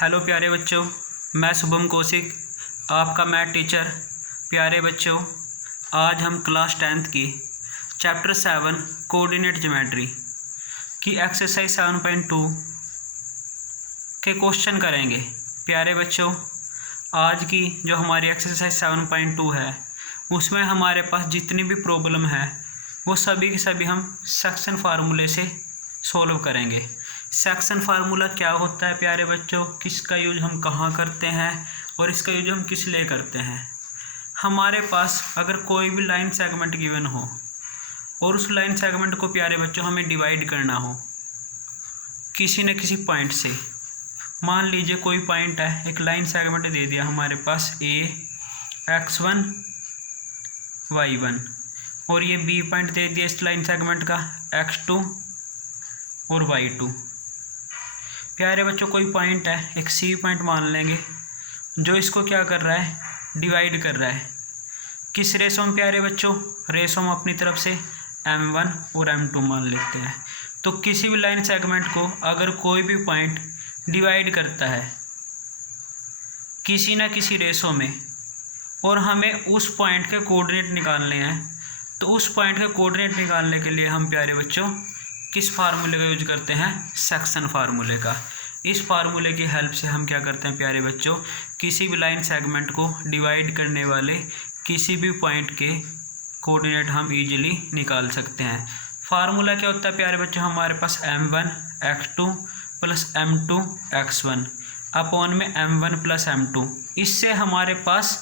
Hello प्यारे बच्चों, मैं शुभम कौशिक, आपका मैथ टीचर। प्यारे बच्चों, आज हम क्लास 10th की चैप्टर 7 कोऑर्डिनेट ज्योमेट्री की एक्सरसाइज 7.2 के क्वेश्चन करेंगे। प्यारे बच्चों, आज की जो हमारी एक्सरसाइज 7.2 है उसमें हमारे पास जितनी भी प्रॉब्लम है वो सभी के सभी हम सेक्शन फार्मूले से सॉल्व करेंगे। सेक्शन फार्मूला क्या होता है प्यारे बच्चों, किसका यूज हम कहाँ करते हैं और इसका यूज हम किस लिए करते हैं। हमारे पास अगर कोई भी लाइन सेगमेंट गिवन हो और उस लाइन सेगमेंट को प्यारे बच्चों हमें डिवाइड करना हो किसी न किसी पॉइंट से। मान लीजिए कोई पॉइंट है, एक लाइन सेगमेंट दे दिया हमारे पास a x1 y1 और ये b पॉइंट दे दिया इस लाइन सेगमेंट का x2 और y2। प्यारे बच्चों, कोई पॉइंट है, एक c पॉइंट मान लेंगे जो इसको क्या कर रहा है, डिवाइड कर रहा है। किस रेशो में प्यारे बच्चों, रेशो में अपनी तरफ से m1 और m2 मान लेते हैं। तो किसी भी लाइन सेगमेंट को अगर कोई भी पॉइंट डिवाइड करता है किसी न किसी रेशो में और हमें उस पॉइंट के कोऑर्डिनेट निकालने हैं, तो उस पॉइंट के कोऑर्डिनेट निकालने के लिए हम प्यारे बच्चों किस फार्मूले का यूज करते हैं, सेक्शन फार्मूले का। इस फार्मूले की हेल्प से हम क्या करते हैं प्यारे बच्चों, किसी भी लाइन सेगमेंट को डिवाइड करने वाले किसी भी पॉइंट के कोऑर्डिनेट हम इजीली निकाल सकते हैं। फार्मूला क्या होता है प्यारे बच्चों, हमारे पास m1 x2 plus m2 x1 upon में m1 प्लस m2। इससे हमारे पास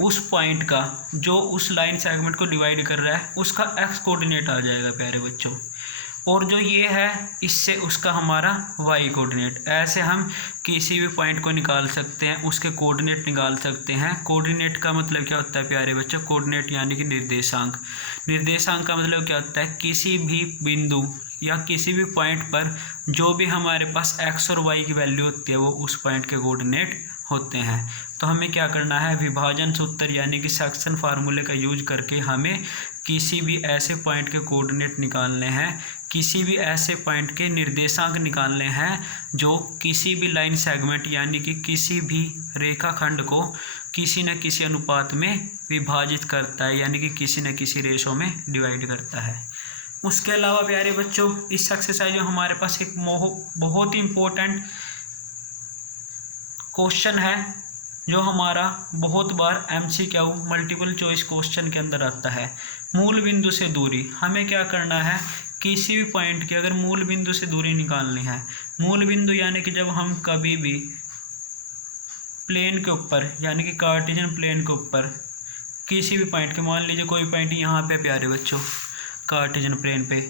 उस पॉइंट का जो उस लाइन सेगमेंट को डिवाइड कर रहा है उसका x कोऑर्डिनेट आ जाएगा प्यारे बच्चों, और जो ये है इससे उसका हमारा y कोऑर्डिनेट। ऐसे हम किसी भी पॉइंट को निकाल सकते हैं, उसके कोऑर्डिनेट निकाल सकते हैं। कोऑर्डिनेट का मतलब क्या होता है प्यारे बच्चों, कोऑर्डिनेट यानी कि निर्देशांक। निर्देशांक का मतलब क्या होता है, किसी भी बिंदु या किसी भी पॉइंट पर जो भी हमारे पास x और y की वैल्यू होती है वो उस पॉइंट के कोऑर्डिनेट होते हैं। तो हमें क्या करना है, विभाजन सूत्र यानी कि सेक्शन फार्मूले का यूज करके हमें किसी भी ऐसे पॉइंट के कोऑर्डिनेट निकालने हैं, किसी भी ऐसे पॉइंट के निर्देशांक निकालने हैं जो किसी भी लाइन सेगमेंट यानी कि किसी भी रेखाखंड को किसी न किसी अनुपात में विभाजित करता है, यानी कि किसी न किसी रेशो में डिवाइड करता है। उसके अलावा प्यारे बच्चों, इस एक्सरसाइज में हमारे पास एक बहुत ही इम्पोर्टेंट क्वेश्चन है जो हमारा बहुत बार MCQ मल्टीपल चॉइस क्वेश्चन के अंदर आता है। मूल बिंदु से दूरी। हमें क्या करना है, किसी भी पॉइंट की अगर मूल बिंदु से दूरी निकालनी है, मूल बिंदु यानी कि जब हम कभी भी प्लेन के ऊपर यानी कि कार्टेशियन प्लेन के ऊपर किसी भी पॉइंट के, मान लीजिए कोई पॉइंट यहाँ पे प्यारे बच्चों कार्टेशियन प्लेन पे,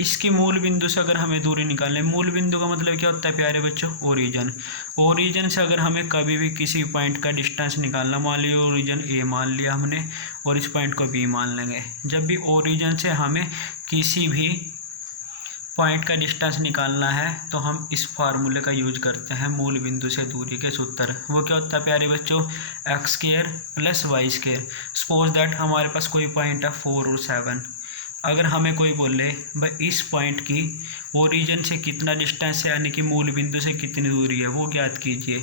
इसकी मूल बिंदु से अगर हमें दूरी निकालनी है, मूल बिंदु का मतलब क्या होता है प्यारे बच्चों, ओरिजिन। ओरिजिन से अगर हमें कभी भी किसी पॉइंट का डिस्टेंस निकालना, मान लीजिए ओरिजिन A मान लिया हमने और इस पॉइंट को B मान लेंगे। जब भी ओरिजिन से हमें किसी भी पॉइंट का डिस्टेंस निकालना है तो हम इस फार्मूले का यूज करते हैं, मूल बिंदु से दूरी के सूत्र। वो क्या होता है प्यारे बच्चों, x² plus y²। Suppose that हमारे पास कोई पॉइंट है 4 और 7। अगर हमें कोई बोले भाई इस पॉइंट की ओरिजिन से कितना डिस्टेंस है यानी कि मूल बिंदु से कितनी दूरी है वो ज्ञात कीजिए,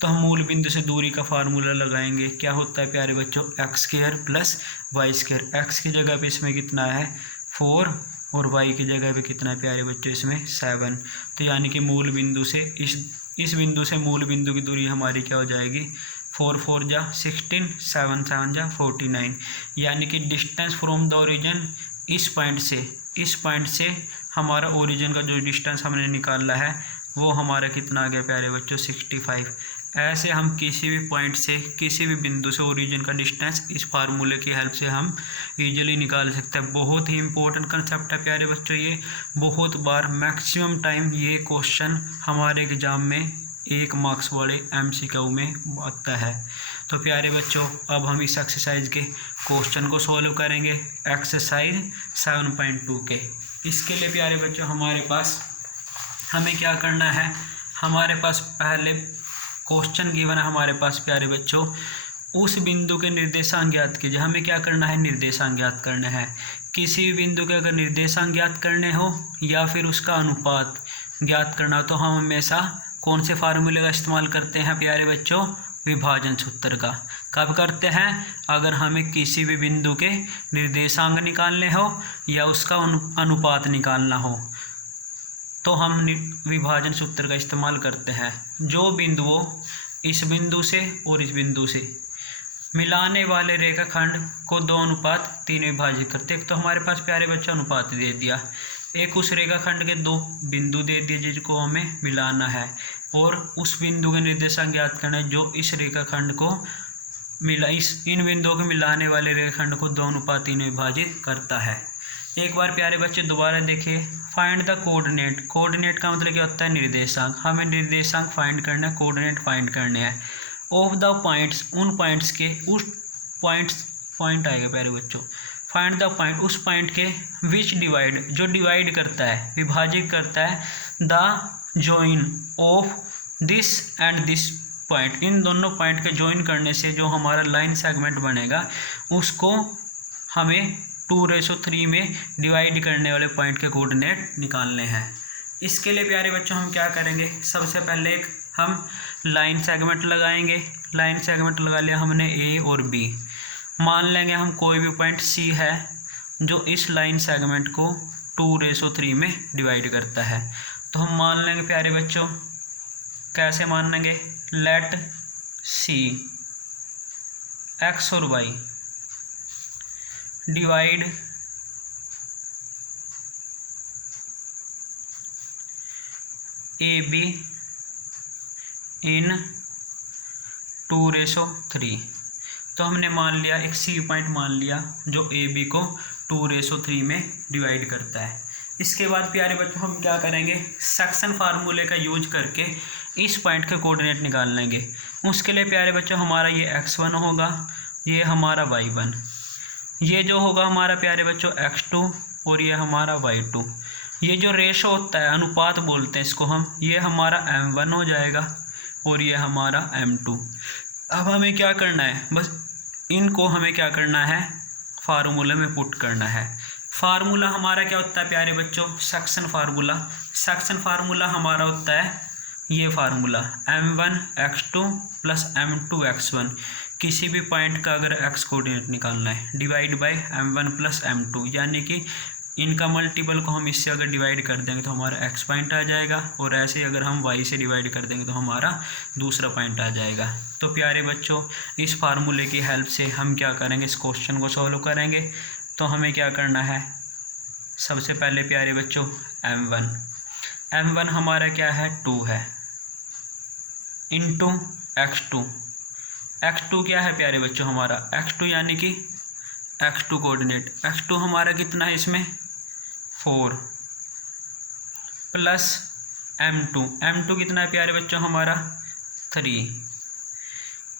तो हम मूल बिंदु से दूरी का फार्मूला लगाएंगे। क्या होता है प्यारे बच्चों, x² प्लस y²। x की जगह पे इसमें कितना है 4 और y की जगह पे कितना है प्यारे बच्चों इसमें 7। तो यानी कि मूल बिंदु से इस बिंदु से मूल बिंदु की दूरी हमारी क्या हो जाएगी, 4 4 जा 16, 7 7 जा 49। यानी कि डिस्टेंस फ्रॉम द ओरिजिन, इस पॉइंट से हमारा ओरिजिन का जो डिस्टेंस हमने निकाला है वो हमारा कितना आ गया प्यारे बच्चों, 65। ऐसे हम किसी भी पॉइंट से किसी भी बिंदु से ओरिजिन का डिस्टेंस इस फार्मूले की हेल्प से हम इजीली निकाल सकते हैं। बहुत ही इंपॉर्टेंट कंसेप्ट है प्यारे बच्चों ये। बहुत बार मैक्सिमम टाइम ये क्वेश्चन हमारे एग्जाम में 1 मार्क्स वाले MCQ में आता है। तो प्यारे बच्चों, अब हम इस एक्सरसाइज के क्वेश्चन को सॉल्व करेंगे, एक्सरसाइज 7.2 के। इसके लिए प्यारे बच्चों हमारे पास हमें क्या करना है, हमारे पास पहले क्वेश्चन गिवन है हमारे पास प्यारे बच्चों, उस बिंदु के निर्देशांक ज्ञात कीजिए। हमें क्या करना है, निर्देशांक ज्ञात करने हैं। किसी भी बिंदु के अगर निर्देशांक ज्ञात करने हो या फिर उसका अनुपात ज्ञात करना हो तो हम हमेशा कौन से फार्मूले का इस्तेमाल करते हैं प्यारे बच्चों? विभाजन सूत्र का। कब करते हैं? अगर हमें किसी भी बिंदु के निर्देशांक निकालने हो या उसका अनुपात निकालना हो तो हम विभाजन सूत्र का इस्तेमाल करते हैं। जो बिंदुओं इस बिंदु से और इस बिंदु से मिलाने वाले रेखाखंड को 2:3 विभाजित करते। एक तो हमारे पास प्यारे बच्चों अनुपात दे दिया, एक उस रेखाखंड के 2 बिंदु दे दिए जिसको हमें मिलाना है, और उस बिंदु के निर्देशांक ज्ञात करना है जो इस रेखाखंड को इन बिंदुओं को मिलाने वाले रेखाखंड को 2:3 विभाजित करता है। एक बार प्यारे बच्चे दोबारा देखिए, फाइंड द कोऑर्डिनेट। कोऑर्डिनेट का मतलब क्या होता है? निर्देशांक। हमें निर्देशांक फाइंड करना है, कोऑर्डिनेट फाइंड करने हैं। ऑफ द पॉइंट्स, उन पॉइंट्स के, उस पॉइंट आएगा प्यारे बच्चों। फाइंड द पॉइंट, उस पॉइंट के विच डिवाइड, जो डिवाइड करता है, विभाजित करता है the join of this and this point. इन दोनों पॉइंट के जॉइन करने से जो हमारा लाइन सेगमेंट बनेगा उसको हमें 2:3 में डिवाइड करने वाले पॉइंट के कोऑर्डिनेट निकालने हैं। इसके लिए प्यारे बच्चों हम क्या करेंगे? सबसे पहले एक हम लाइन सेगमेंट लगाएंगे। लाइन सेगमेंट लगा लिया हमने ए और बी। मान लेंगे हम कोई भी पॉइंट सी है जो इस लाइन सेगमेंट को 2:3 में डिवाइड करता है। तो हम मान लेंगे प्यारे बच्चों, कैसे मान लेंगे? लेट सी एक्स और y divide a b in 2:3। तो हमने मान लिया एक सी पॉइंट मान लिया जो ए बी को 2:3 में डिवाइड करता है। इसके बाद प्यारे बच्चों हम क्या करेंगे? सेक्शन फार्मूले का यूज करके इस पॉइंट के कोऑर्डिनेट निकाल लेंगे। उसके लिए प्यारे बच्चों हमारा ये x1 होगा, ये हमारा y1, ये जो होगा हमारा प्यारे बच्चों x2 और ये हमारा y2। ये जो रेशो होता है, अनुपात बोलते हैं इसको हम, ये हमारा m1 हो जाएगा और ये हमारा m2। अब हमें क्या करना है? बस इनको हमें क्या करना है? फार्मूले में पुट करना है। फार्मूला हमारा क्या होता है प्यारे बच्चों? Section formula. सेक्शन फार्मूला हमारा होता है ये formula m1 x2 plus m2 x1। किसी भी पॉइंट का अगर x कोऑर्डिनेट निकालना है divide by m1 plus m2, यानी कि इनका मल्टीपल को हम इससे अगर डिवाइड कर देंगे तो हमारा x पॉइंट आ जाएगा, और ऐसे अगर हम y से डिवाइड कर देंगे तो हमारा दूसरा पॉइंट आ जाएगा। तो प्यारे बच्चों इस फार्मूले की हेल्प से हम क्या करेंगे? इस क्वेश्चन को सॉल्व करेंगे। तो हमें क्या करना है? सबसे पहले प्यारे बच्चों m1 हमारा क्या है? 2 है, इंटू x2 क्या है प्यारे बच्चों? हमारा x2 यानी कि x2 कोऑर्डिनेट। x2 हमारा कितना है इसमें? 4 प्लस m2 कितना है प्यारे बच्चों? हमारा 3,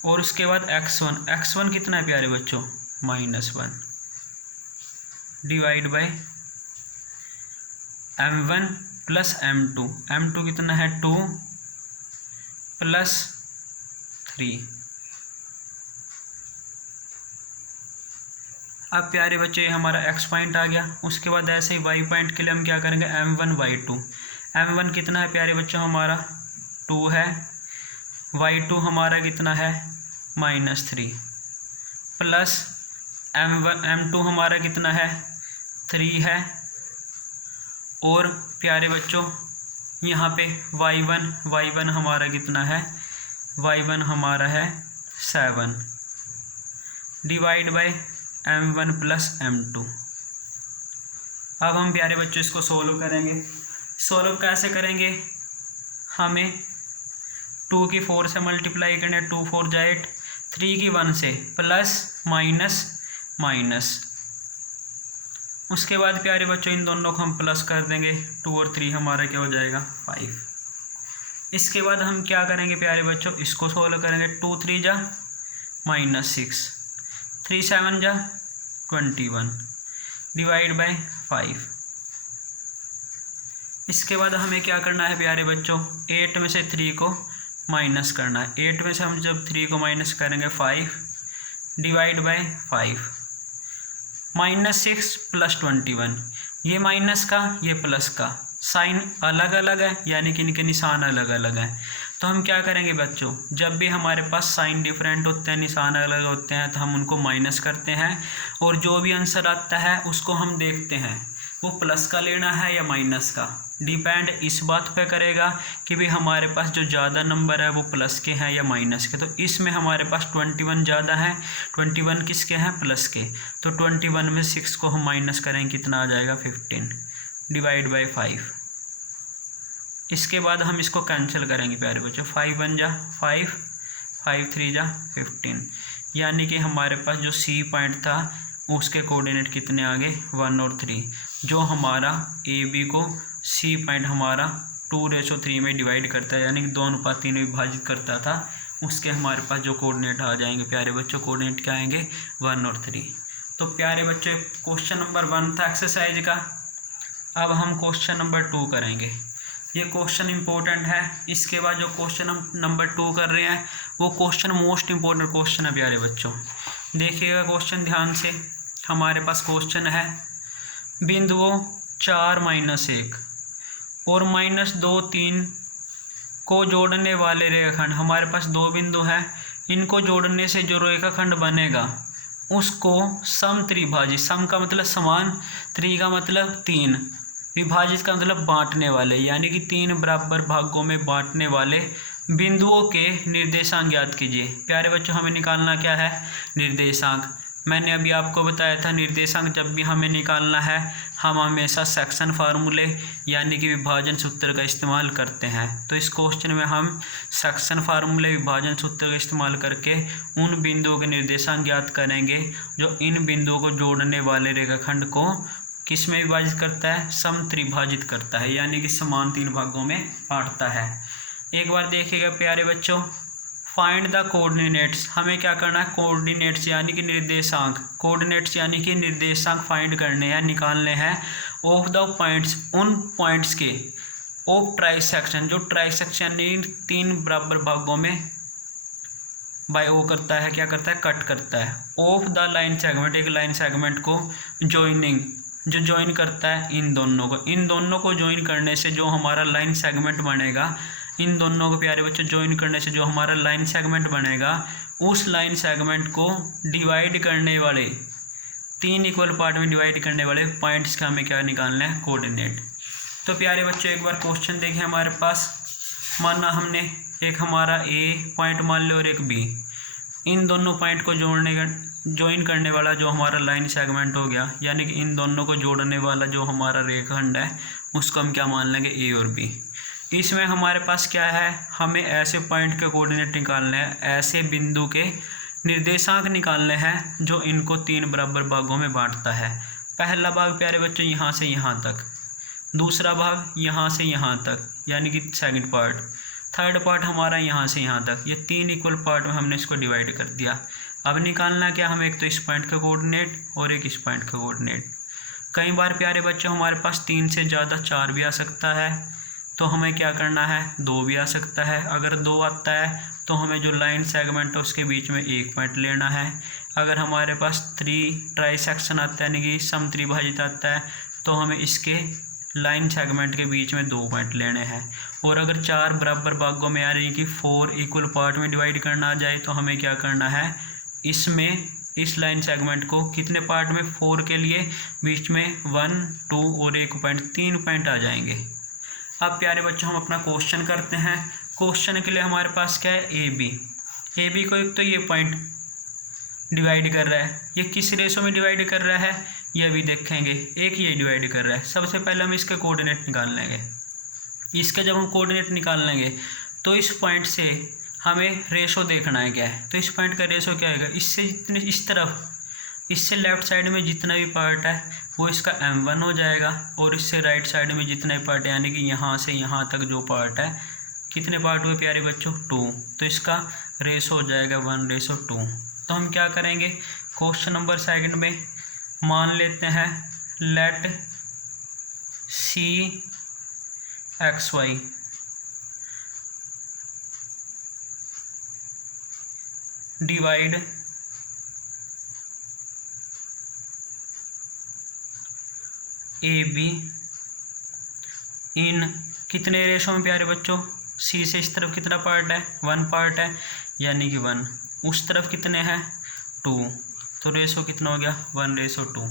और उसके बाद x1 कितना है प्यारे बच्चों? -1 divide by m1 plus m2 कितना है? 2 प्लस 3। अब प्यारे बच्चे ये हमारा x पॉइंट आ गया। उसके बाद ऐसे ही y पॉइंट के लिए हम क्या करेंगे? m1 y2। m1 कितना है प्यारे बच्चों? हमारा 2 है, y2 हमारा कितना है? -3 प्लस m2 हमारा कितना है? 3 है, और प्यारे बच्चों यहाँ पे y1 हमारा कितना है? y1 हमारा है 7 divide by m1 plus m2। अब हम प्यारे बच्चों इसको सोल्व करेंगे। सोल्व कैसे करेंगे? हमें 2 की 4 से मल्टीप्लाई करना है, 2 4 जा 8, 3 की 1 से प्लस माइनस माइनस। उसके बाद प्यारे बच्चों इन दोनों को हम प्लस कर देंगे, 2 और 3 हमारा क्या हो जाएगा? 5। इसके बाद हम क्या करेंगे प्यारे बच्चों? इसको सोल्व करेंगे। 2 3 जा -6, 3 7 जा 21 डिवाइड बाय 5। इसके बाद हमें क्या करना है प्यारे बच्चों? 8 में से 3 को माइनस करना है। 8 में से हम जब 3 को माइनस करेंगे 5 डिवाइड बाय 5। -6 प्लस 21, ये माइनस का ये प्लस का, साइन अलग अलग है, यानी कि इनके निशान अलग अलग हैं। तो हम क्या करेंगे बच्चों, जब भी हमारे पास साइन डिफरेंट होते हैं, निशान अलग होते हैं, तो हम उनको माइनस करते हैं और जो भी आंसर आता है उसको हम देखते हैं वो प्लस का लेना है या माइनस का। डिपेंड इस बात पे करेगा कि भाई हमारे पास जो ज़्यादा नंबर है वो प्लस के हैं या माइनस के। तो इसमें हमारे पास 21 ज़्यादा है, 21 किसके हैं, प्लस के। तो 21 में 6 को हम माइनस करेंगे, कितना आ जाएगा 15 डिवाइड बाई 5। इसके बाद हम इसको कैंसिल करेंगे प्यारे बच्चों, 5 1 जा 5, 5 3 जा 15, यानी कि हमारे पास जो सी पॉइंट था उसके कोऑर्डिनेट कितने आ गए, 1 और 3। जो हमारा ए बी को सी पॉइंट हमारा 2:3 में डिवाइड करता है, यानी कि 2:3 में विभाजित करता था, उसके हमारे पास जो कोऑर्डिनेट आ जाएंगे प्यारे बच्चों, कोऑर्डिनेट क्या आएंगे, 1 और 3। तो प्यारे बच्चों क्वेश्चन नंबर 1 था एक्सरसाइज का। अब हम क्वेश्चन नंबर 2 करेंगे। ये क्वेश्चन इंपॉर्टेंट है। इसके बाद जो क्वेश्चन हम नंबर 2 कर रहे हैं वो क्वेश्चन मोस्ट इंपॉर्टेंट क्वेश्चन है प्यारे बच्चों। देखिएगा क्वेश्चन ध्यान से। हमारे पास क्वेश्चन है बिंदुओं 4 -1 और -2 3 को जोड़ने वाले रेखाखंड। हमारे पास दो बिंदु हैं, इनको जोड़ने से जो रेखाखंड बनेगा उसको समत्रिभाजित, सम का मतलब समान, त्रि का मतलब 3, विभाजित का मतलब बांटने वाले, यानी कि 3 बराबर भागों में बांटने वाले बिंदुओं के निर्देशांक ज्ञात कीजिए। प्यारे बच्चों हमें निकालना क्या है, निर्देशांक। मैंने अभी आपको बताया था निर्देशांक जब भी हमें निकालना है हम हमेशा सेक्शन फार्मूले यानी कि विभाजन सूत्र का इस्तेमाल करते हैं। तो इस क्वेश्चन में हम सेक्शन फार्मूले विभाजन सूत्र का इस्तेमाल करके उन बिंदुओं के निर्देशांक ज्ञात करेंगे जो इन बिंदुओं को जोड़ने वाले रेखाखंड को किस में विभाजित करता है, समत्रिभाजित करता है, यानी कि समान 3 भागों में बांटता है। एक बार देखिएगा प्यारे बच्चों, फाइंड द कोऑर्डिनेट्स। हमें क्या करना है, कोऑर्डिनेट्स यानी कि निर्देशांक, कोऑर्डिनेट्स यानी कि निर्देशांक फाइंड करने हैं, निकालने हैं ऑफ द पॉइंट्स, उन पॉइंट्स के, ऑफ ट्राइसेक्शन, जो ट्राइसेक्शन यानी 3 बराबर भागों में बाय ओ करता है, क्या करता है, कट करता है। ऑफ द लाइन सेगमेंट, एक लाइन सेगमेंट को जॉइनिंग, जो ज्वाइन करता है इन दोनों को, इन दोनों को ज्वाइन करने से जो हमारा लाइन सेगमेंट बनेगा, इन दोनों को प्यारे बच्चों ज्वाइन करने से जो हमारा लाइन सेगमेंट बनेगा, उस लाइन सेगमेंट को डिवाइड करने वाले 3 इक्वल पार्ट में डिवाइड करने वाले पॉइंट्स का हमें क्या निकालना है, कोऑर्डिनेट। तो प्यारे बच्चों एक बार क्वेश्चन देखें हमारे पास। माना हमने एक हमारा ए पॉइंट मान लिया और एक बी, इन दोनों पॉइंट को जोड़ने का ज्वाइन करने वाला जो हमारा लाइन सेगमेंट हो गया, यानी कि इन दोनों को जोड़ने वाला जो हमारा रेखाखंड है उसको हम क्या मान लेंगे, ए और बी। इसमें हमारे पास क्या है, हमें ऐसे पॉइंट के कोऑर्डिनेट निकालने हैं, ऐसे बिंदु के निर्देशांक निकालने हैं जो इनको 3 बराबर भागों में बांटता है। पहला भाग प्यारे बच्चों यहाँ से यहाँ तक, दूसरा भाग यहाँ से यहाँ तक, यानी कि सेकंड पार्ट, थर्ड पार्ट हमारा यहाँ से यहाँ तक। ये 3 इक्वल पार्ट में हमने इसको डिवाइड कर दिया। अब निकालना क्या, हम एक तो इस पॉइंट का कोऑर्डिनेट और एक इस पॉइंट का कोऑर्डिनेट। कई बार प्यारे बच्चों हमारे पास 3 से ज़्यादा 4 भी आ सकता है, तो हमें क्या करना है, 2 भी आ सकता है। अगर 2 आता है तो हमें जो लाइन सेगमेंट है उसके बीच में एक पॉइंट लेना है। अगर हमारे पास 3 ट्राइसेक्शन आता है यानी कि समत्रिभाजित आता है तो हमें इसके लाइन सेगमेंट के बीच में 2 पॉइंट लेने हैं। और अगर 4 बराबर भागों में यानी कि 4 इक्वल पार्ट में डिवाइड करना आ जाए तो हमें क्या करना है, इसमें इस लाइन सेगमेंट को कितने पार्ट में, 4 के लिए बीच में 1 2 और 1 पॉइंट, 3 पॉइंट आ जाएंगे। अब प्यारे बच्चों हम अपना क्वेश्चन करते हैं। क्वेश्चन के लिए हमारे पास क्या है, ए बी को एक तो ये पॉइंट डिवाइड कर रहा है, ये किस रेशो में डिवाइड कर रहा है ये भी देखेंगे, एक ये डिवाइड कर रहा है। सबसे पहले हम इसके कोऑर्डिनेट निकाल लेंगे। इसके जब हम कोऑर्डिनेट निकाल लेंगे तो इस पॉइंट से हमें रेशो देखना है क्या है, तो इस पॉइंट का रेशो क्या होगा, इससे जितने इस तरफ, इससे लेफ्ट साइड में जितना भी पार्ट है वो इसका m1 हो जाएगा, और इससे राइट साइड में जितने पार्ट यानी कि यहाँ से यहाँ तक जो पार्ट है, कितने पार्ट हुए प्यारे बच्चों, 2, तो इसका रेशो हो जाएगा 1:2। तो हम क्या करेंगे, क्वेश्चन नंबर 2 में मान लेते हैं let see XY divide AB इन कितने रेशो में प्यारे बच्चों, सी से इस तरफ कितना पार्ट है, 1 पार्ट है, यानी कि 1, उस तरफ कितने हैं 2, तो रेशो कितना हो गया 1:2।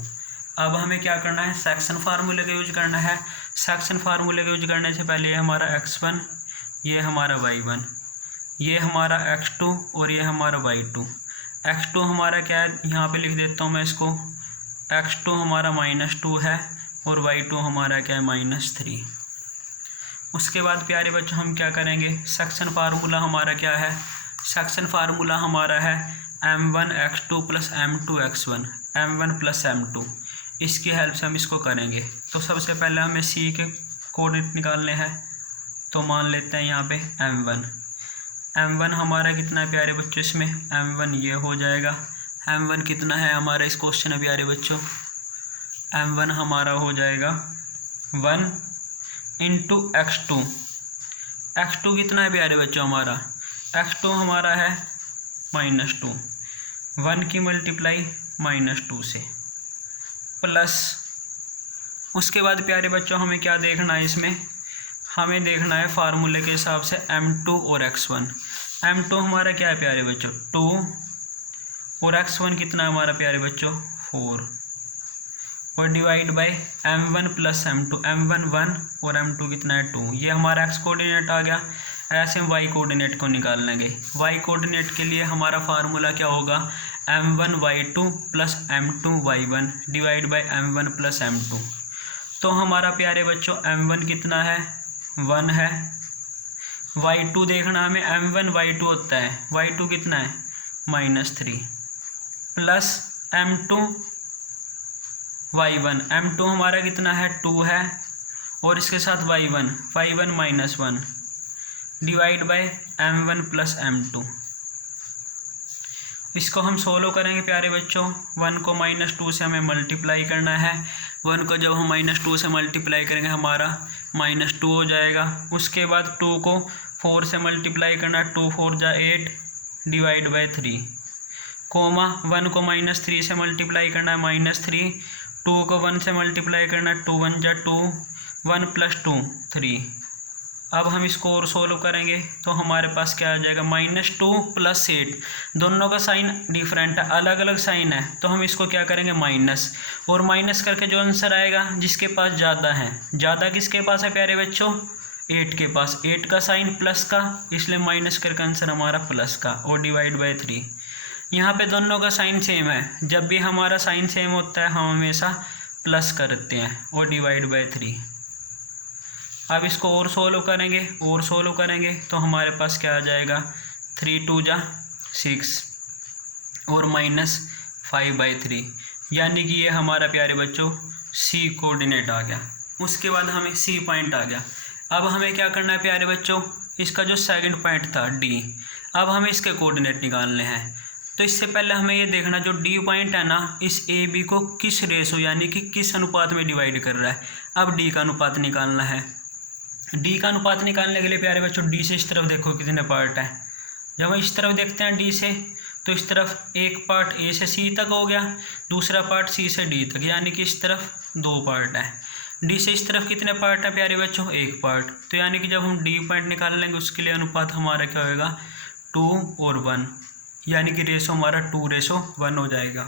अब हमें क्या करना है, सेक्शन फार्मूले का यूज करना है। सेक्शन फार्मूले का यूज करने से पहले ये हमारा x1, ये हमारा y1, ये हमारा x2 और ये हमारा y2। x2 हमारा क्या है, यहाँ पे लिख देता हूँ मैं इसको, x2 हमारा -2 है और y2 हमारा क्या है -3। उसके बाद प्यारे बच्चों हम क्या करेंगे, सेक्शन फार्मूला हमारा क्या है, सेक्शन फार्मूला हमारा है m1x2 + m2x1, m1 + m2। इसकी हेल्प से हम इसको करेंगे। तो सबसे पहले हमें सी के कोऑर्डिनेट निकालने हैं। तो मान लेते हैं यहाँ पे m1 हमारा कितना है प्यारे बच्चों, इसमें m1 ये हो जाएगा। m1 कितना है हमारा इस क्वेश्चन में प्यारे बच्चों, m1 हमारा हो जाएगा 1 × x2। x2 कितना है प्यारे बच्चों हमारा, x2 हमारा है -2, 1 की मल्टीप्लाई -2 से प्लस। उसके बाद प्यारे बच्चों हमें क्या देखना है, इसमें हमें देखना है फार्मूले के हिसाब से m2 और x1। m2 हमारा क्या है प्यारे बच्चों 2 और x1 कितना है हमारा प्यारे बच्चों 4, और divide by m1 + m2, m1 1 और m2 कितना है 2। ये हमारा x कोऑर्डिनेट आ गया। ऐसे हम y कोऑर्डिनेट को निकाल लेंगे। y कोऑर्डिनेट के लिए हमारा फार्मूला क्या होगा, m1y2 + m2y1 divide by m1 + m2। तो हमारा प्यारे बच्चों m1 कितना है 1 है, y2 देखना हमें m1 y2 होता है, y2 कितना है -3 प्लस m2 y1, m2 हमारा कितना है 2 है और इसके साथ y1 -1 divide by m1 + m2। इसको हम सोल्व करेंगे प्यारे बच्चों। 1 को -2 से हमें मल्टीप्लाई करना है। 1 को जब हम -2 से मल्टीप्लाई करेंगे हमारा -2 हो जाएगा। उसके बाद 2 को 4 से मल्टीप्लाई करना, 2 4 जा 8 डिवाइड बाय 3, कोमा 1 को -3 से मल्टीप्लाई करना है -3, 2 को 1 से मल्टीप्लाई करना, 2 1 जा 2, 1 + 2 3। अब हम इसको और सोल्व करेंगे तो हमारे पास क्या आ जाएगा, -2 + 8। दोनों का साइन डिफरेंट है, अलग अलग साइन है, तो हम इसको क्या करेंगे माइनस, और माइनस करके जो आंसर आएगा जिसके पास ज़्यादा है, ज़्यादा किसके पास है प्यारे बच्चों 8 के पास, 8 का साइन प्लस का, इसलिए माइनस करके आंसर हमारा प्लस का, और डिवाइड बाय 3। यहाँ पे दोनों का साइन सेम है, जब भी हमारा साइन सेम होता है हम हमेशा प्लस करते हैं, और डिवाइड बाय 3। अब इसको और सोल्व करेंगे तो हमारे पास क्या आ जाएगा, 3 2 जा 6 और -5/3, यानी कि ये हमारा प्यारे बच्चों सी कोऑर्डिनेट आ गया। उसके बाद हमें सी पॉइंट आ गया। अब हमें क्या करना है प्यारे बच्चों, इसका जो सेकंड पॉइंट था डी, अब हमें इसके कोऑर्डिनेट निकालने हैं। तो इससे पहले हमें ये देखना जो डी पॉइंट है ना, इस ए बी को किस रेशो यानी कि किस अनुपात में डिवाइड कर रहा है। अब डी का अनुपात निकालना है। डी का अनुपात निकालने के लिए प्यारे बच्चों डी से इस तरफ देखो कितने पार्ट है। जब हम इस तरफ देखते हैं डी से, तो इस तरफ एक पार्ट ए से सी तक हो गया, दूसरा पार्ट सी से डी तक, यानी कि इस तरफ 2 पार्ट है। डी से इस तरफ कितने पार्ट है प्यारे बच्चों, 1 पार्ट। तो यानी कि जब हम डी पॉइंट निकाल लेंगे उसके लिए अनुपात हमारा क्या होगा 2 और 1, यानी कि रेशो हमारा 2:1 हो जाएगा।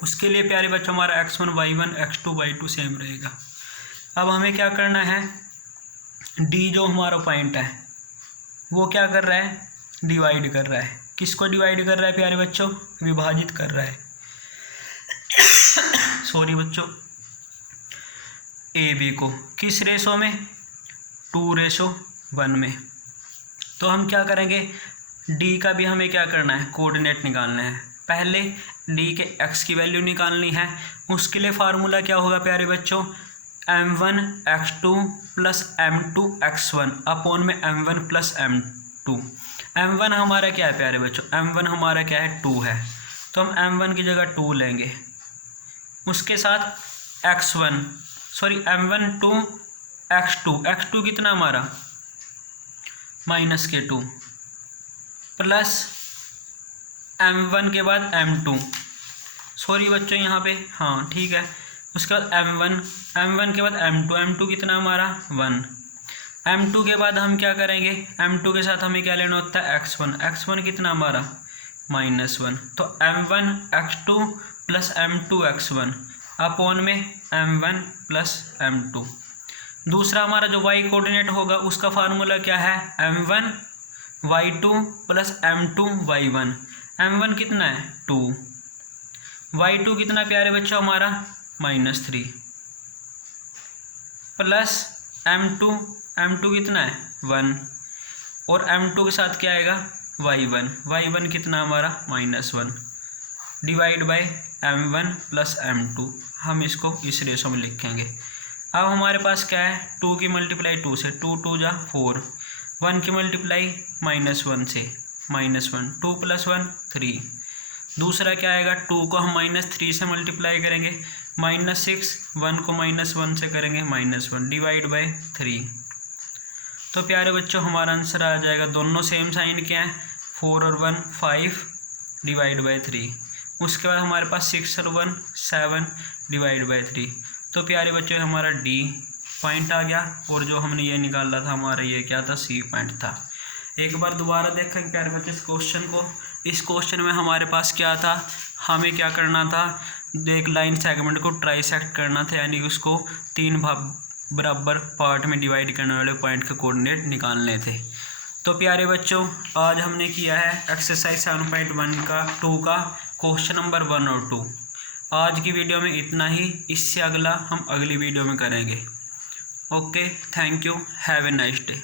उसके लिए प्यारे बच्चों हमारा x1 y1 x2 y2 same रहेगा। अब हमें क्या करना है, डी जो हमारा पॉइंट है वो क्या कर रहा है, डिवाइड कर रहा है। किसको डिवाइड कर रहा है प्यारे बच्चों, विभाजित कर रहा है सॉरी बच्चों, ए बी को किस रेशो में, 2:1 में। तो हम क्या करेंगे, डी का भी हमें क्या करना है, कोऑर्डिनेट निकालना है। पहले डी के एक्स की वैल्यू निकालनी है। उसके लिए फार्मूला क्या होगा प्यारे बच्चों, m1 x2 + m2 x1 upon में m1 + m2। m1 हमारा क्या है प्यारे बच्चों, m1 हमारा क्या है 2 है, तो हम m1 की जगह 2 लेंगे। उसके साथ m1 2 x2 कितना हमारा -2 प्लस m1 के बाद m2, सॉरी बच्चों यहाँ पे हाँ ठीक है, उसके बाद m1 के बाद m2 कितना हमारा 1। m2 के बाद हम क्या करेंगे, m2 के साथ हमें क्या लेना होता है x1 कितना हमारा -1। तो m1 x2 plus m2 x1 upon में m1 प्लस m2। दूसरा हमारा जो y कोऑर्डिनेट होगा उसका फार्मूला क्या है, m1 y2 plus m2 y1। m1 कितना है 2, y2 कितना प्यारे बच्चों हमारा -3 प्लस m2 कितना है 1 और m2 के साथ क्या आएगा y1 कितना हमारा -1 divide by m1 plus m2। हम इसको इस रेशो में लिखेंगे। अब हमारे पास क्या है, 2 की मल्टीप्लाई 2 से 2 2 जा 4, 1 की मल्टीप्लाई -1 से -1, 2 + 1 3। दूसरा क्या आएगा, 2 को हम -3 से मल्टीप्लाई करेंगे, -6, 1 को -1 से करेंगे -1 डिवाइड बाय 3। तो प्यारे बच्चों हमारा आंसर आ जाएगा, दोनों सेम साइन क्या है 4 और 1 5 डिवाइड बाय 3। उसके बाद हमारे पास 6 और 1 7 डिवाइड बाय 3। तो प्यारे बच्चों हमारा डी पॉइंट आ गया और जो हमने ये निकाला था हमारा ये क्या था, सी पॉइंट था। एक बार दोबारा देखें प्यारे बच्चे इस क्वेश्चन को। इस क्वेश्चन में हमारे पास क्या था, हमें क्या करना था, एक लाइन सेगमेंट को ट्राइसेक्ट करना था, यानी कि उसको 3 बराबर पार्ट में डिवाइड करने वाले पॉइंट के कोऑर्डिनेट निकालने थे। तो प्यारे बच्चों आज हमने किया है एक्सरसाइज 7.1 का 2 का क्वेश्चन नंबर 1 और 2। आज की वीडियो में इतना ही, इससे अगला हम अगली वीडियो में करेंगे। Okay, thank you, have a nice day.